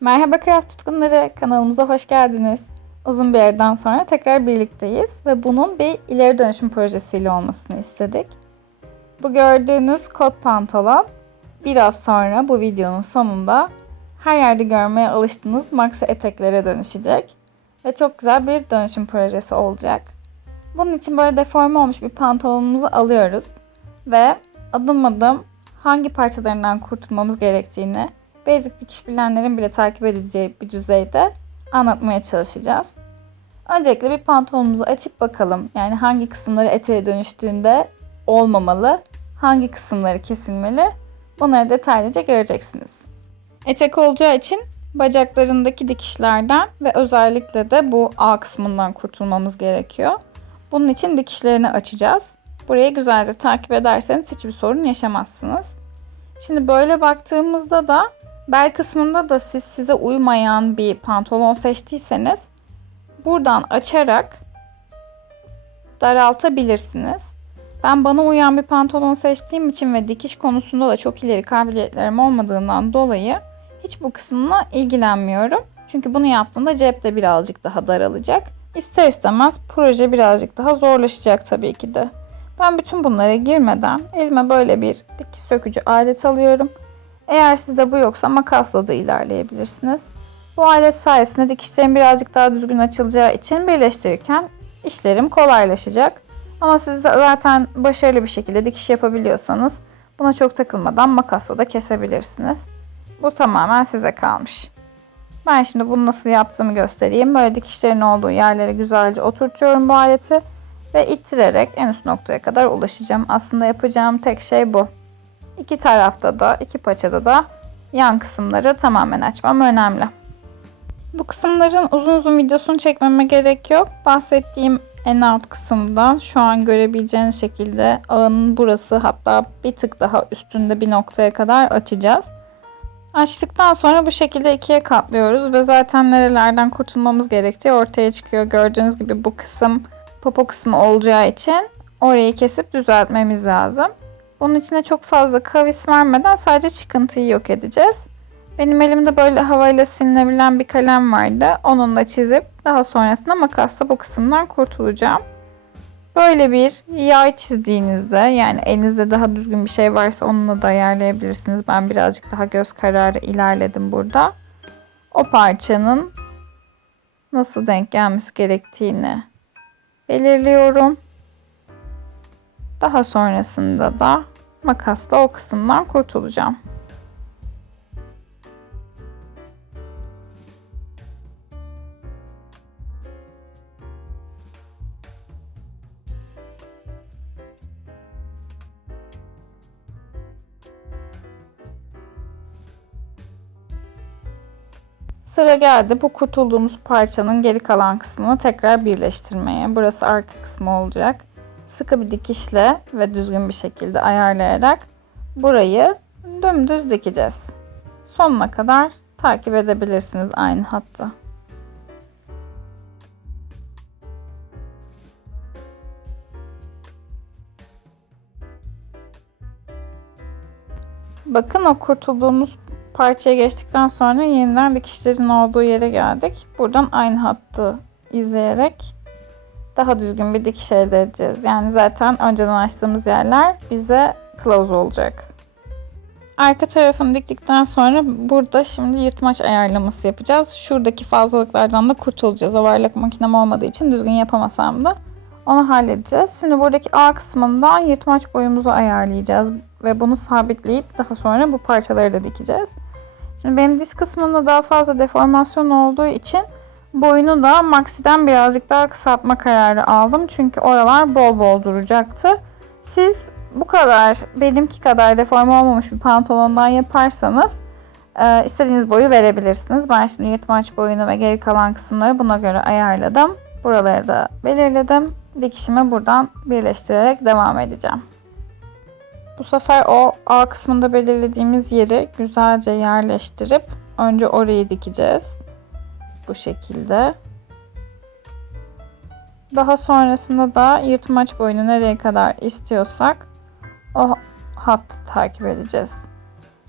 Merhaba craft tutkunları, kanalımıza hoş geldiniz. Uzun bir aradan sonra tekrar birlikteyiz ve bunun bir ileri dönüşüm projesiyle olmasını istedik. Bu gördüğünüz kot pantolon biraz sonra bu videonun sonunda her yerde görmeye alıştığınız maxi eteklere dönüşecek ve çok güzel bir dönüşüm projesi olacak. Bunun için böyle deforme olmuş bir pantolonumuzu alıyoruz ve adım adım hangi parçalarından kurtulmamız gerektiğini basic dikiş bilenlerin bile takip edeceği bir düzeyde anlatmaya çalışacağız. Öncelikle bir pantolonumuzu açıp bakalım. Yani hangi kısımları eteğe dönüştüğünde olmamalı, hangi kısımları kesilmeli, bunları detaylıca göreceksiniz. Etek olacağı için bacaklarındaki dikişlerden ve özellikle de bu A kısmından kurtulmamız gerekiyor. Bunun için dikişlerini açacağız. Burayı güzelce takip ederseniz hiçbir sorun yaşamazsınız. Şimdi böyle baktığımızda da bel kısmında da size uymayan bir pantolon seçtiyseniz buradan açarak daraltabilirsiniz. Ben bana uyan bir pantolon seçtiğim için ve dikiş konusunda da çok ileri kabiliyetlerim olmadığından dolayı hiç bu kısmına ilgilenmiyorum. Çünkü bunu yaptığımda cep de birazcık daha daralacak. İster istemez proje birazcık daha zorlaşacak tabii ki de. Ben bütün bunlara girmeden elime böyle bir dikiş sökücü alet alıyorum. Eğer sizde bu yoksa makasla da ilerleyebilirsiniz. Bu alet sayesinde dikişlerim birazcık daha düzgün açılacağı için birleştirirken işlerim kolaylaşacak. Ama siz zaten başarılı bir şekilde dikiş yapabiliyorsanız buna çok takılmadan makasla da kesebilirsiniz. Bu tamamen size kalmış. Ben şimdi bunu nasıl yaptığımı göstereyim. Böyle dikişlerin olduğu yerlere güzelce oturtuyorum bu aleti ve ittirerek en üst noktaya kadar ulaşacağım. Aslında yapacağım tek şey bu. İki tarafta da, iki paçada da yan kısımları tamamen açmam önemli. Bu kısımların uzun uzun videosunu çekmeme gerek yok. Bahsettiğim en alt kısımda şu an görebileceğiniz şekilde ağının burası, hatta bir tık daha üstünde bir noktaya kadar açacağız. Açtıktan sonra bu şekilde ikiye katlıyoruz ve zaten nerelerden kurtulmamız gerektiği ortaya çıkıyor. Gördüğünüz gibi bu kısım popo kısmı olacağı için orayı kesip düzeltmemiz lazım. Bunun içine çok fazla kavis vermeden sadece çıkıntıyı yok edeceğiz. Benim elimde böyle havayla silinebilen bir kalem vardı. Onunla çizip daha sonrasında makasla bu kısımdan kurtulacağım. Böyle bir yay çizdiğinizde, yani elinizde daha düzgün bir şey varsa onunla da ayarlayabilirsiniz. Ben birazcık daha göz kararı ilerledim burada. O parçanın nasıl denk gelmesi gerektiğini belirliyorum. Daha sonrasında da makasla o kısımdan kurtulacağım. Sıra geldi bu kurtulduğumuz parçanın geri kalan kısmını tekrar birleştirmeye. Burası arka kısmı olacak. Sıkı bir dikişle ve düzgün bir şekilde ayarlayarak burayı dümdüz dikeceğiz. Sonuna kadar takip edebilirsiniz aynı hattı. Bakın, o kurtulduğumuz parçaya geçtikten sonra yeniden dikişlerin olduğu yere geldik. Buradan aynı hattı izleyerek daha düzgün bir dikiş elde edeceğiz. Yani zaten önceden açtığımız yerler bize kılavuz olacak. Arka tarafını diktikten sonra burada şimdi yırtmaç ayarlaması yapacağız. Şuradaki fazlalıklardan da kurtulacağız. Overlock makinem olmadığı için düzgün yapamasam da onu halledeceğiz. Şimdi buradaki A kısmından yırtmaç boyumuzu ayarlayacağız. Ve bunu sabitleyip daha sonra bu parçaları da dikeceğiz. Şimdi benim diz kısmında daha fazla deformasyon olduğu için boyunu da maxiden birazcık daha kısaltma kararı aldım. Çünkü oralar bol bol duracaktı. Siz bu kadar, benimki kadar deforme olmamış bir pantolondan yaparsanız istediğiniz boyu verebilirsiniz. Ben şimdi yırtmaç boyunu ve geri kalan kısımları buna göre ayarladım. Buraları da belirledim. Dikişimi buradan birleştirerek devam edeceğim. Bu sefer o A kısmında belirlediğimiz yeri güzelce yerleştirip önce orayı dikeceğiz. Bu şekilde. Daha sonrasında da yırtmaç boyunu nereye kadar istiyorsak o hattı takip edeceğiz.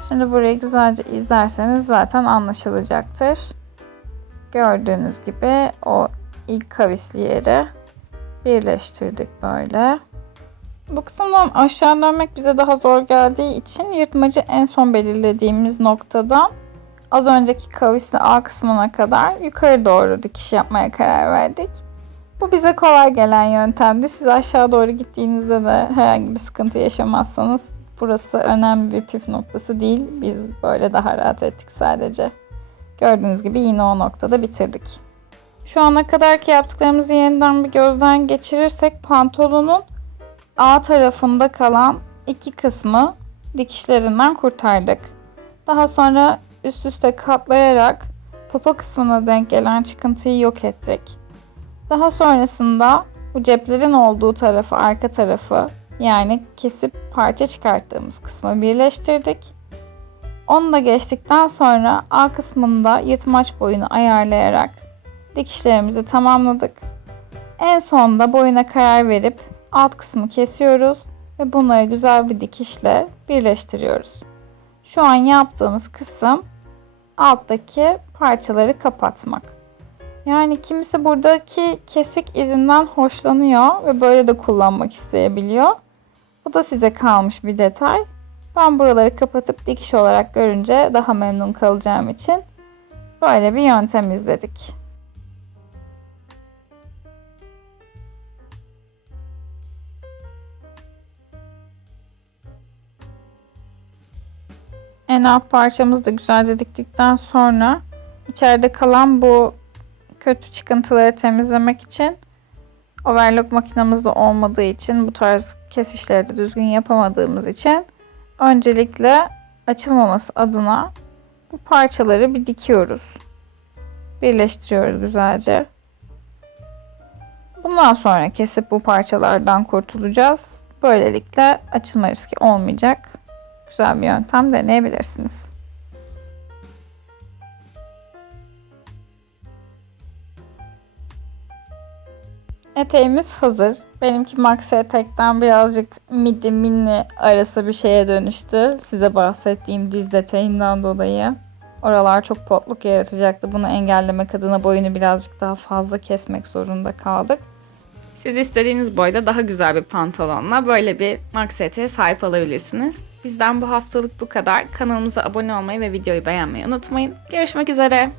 Şimdi burayı güzelce izlerseniz zaten anlaşılacaktır. Gördüğünüz gibi o ilk kavisli yeri birleştirdik böyle. Bu kısımdan aşağı dönmek bize daha zor geldiği için yırtmacı en son belirlediğimiz noktadan az önceki kavisli A kısmına kadar yukarı doğru dikiş yapmaya karar verdik. Bu bize kolay gelen yöntemdi. Siz aşağı doğru gittiğinizde de herhangi bir sıkıntı yaşamazsanız burası önemli bir püf noktası değil. Biz böyle daha rahat ettik sadece. Gördüğünüz gibi yine o noktada bitirdik. Şu ana kadarki yaptıklarımızı yeniden bir gözden geçirirsek pantolonun A tarafında kalan iki kısmı dikişlerinden kurtardık. Daha sonra üst üste katlayarak popo kısmına denk gelen çıkıntıyı yok ettik. Daha sonrasında bu ceplerin olduğu tarafı, arka tarafı yani kesip parça çıkarttığımız kısmı birleştirdik. Onu da geçtikten sonra A kısmında yırtmaç boyunu ayarlayarak dikişlerimizi tamamladık. En sonda boyuna karar verip alt kısmı kesiyoruz ve bunları güzel bir dikişle birleştiriyoruz. Şu an yaptığımız kısım alttaki parçaları kapatmak. Yani kimisi buradaki kesik izinden hoşlanıyor ve böyle de kullanmak isteyebiliyor. Bu da size kalmış bir detay. Ben buraları kapatıp dikiş olarak görünce daha memnun kalacağım için böyle bir yöntem izledik. En alt parçamızı da güzelce diktikten sonra içeride kalan bu kötü çıkıntıları temizlemek için overlock makinamız da olmadığı için bu tarz kesişleri de düzgün yapamadığımız için öncelikle açılmaması adına bu parçaları bir dikiyoruz. Birleştiriyoruz güzelce. Bundan sonra kesip bu parçalardan kurtulacağız. Böylelikle açılma riski olmayacak. Güzel bir yöntem deneyebilirsiniz. Eteğimiz hazır. Benimki maxi etekten birazcık midi mini arası bir şeye dönüştü. Size bahsettiğim diz detayından dolayı. Oralar çok potluk yaratacaktı. Bunu engellemek adına boyunu birazcık daha fazla kesmek zorunda kaldık. Siz istediğiniz boyda daha güzel bir pantolonla böyle bir maxi eteğe sahip olabilirsiniz. Bizden bu haftalık bu kadar. Kanalımıza abone olmayı ve videoyu beğenmeyi unutmayın. Görüşmek üzere.